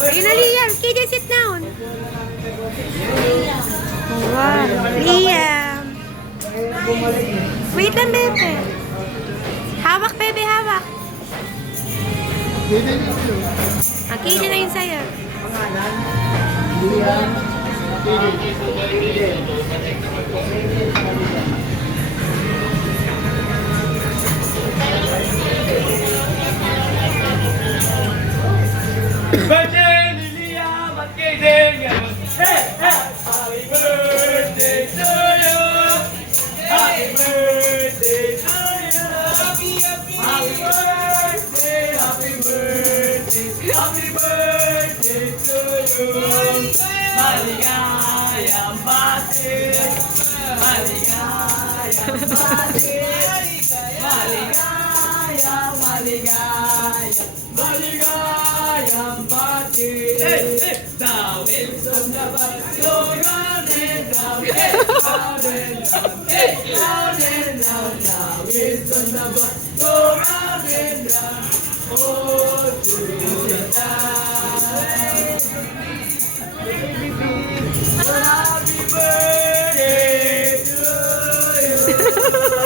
Ayun na, Liam. KJ, sit down. Wow. Liam. Wait lang, bebe. Hawak, bebe, hawak. KJ na yun sa'yo. Birthday ni Liam at Kaden ngayon. Hey! Happy birthday to you! Happy birthday to you! Happy birthday! Happy birthday! Happy birthday to you! Maligayang bati! Maligayang bati! Maligayang, maligayang, maligayang bati! Now it's on the bus, go round and round, round and round, round and round. Now it's on the bus, go round and round, oh to the time. Happy birthday to you.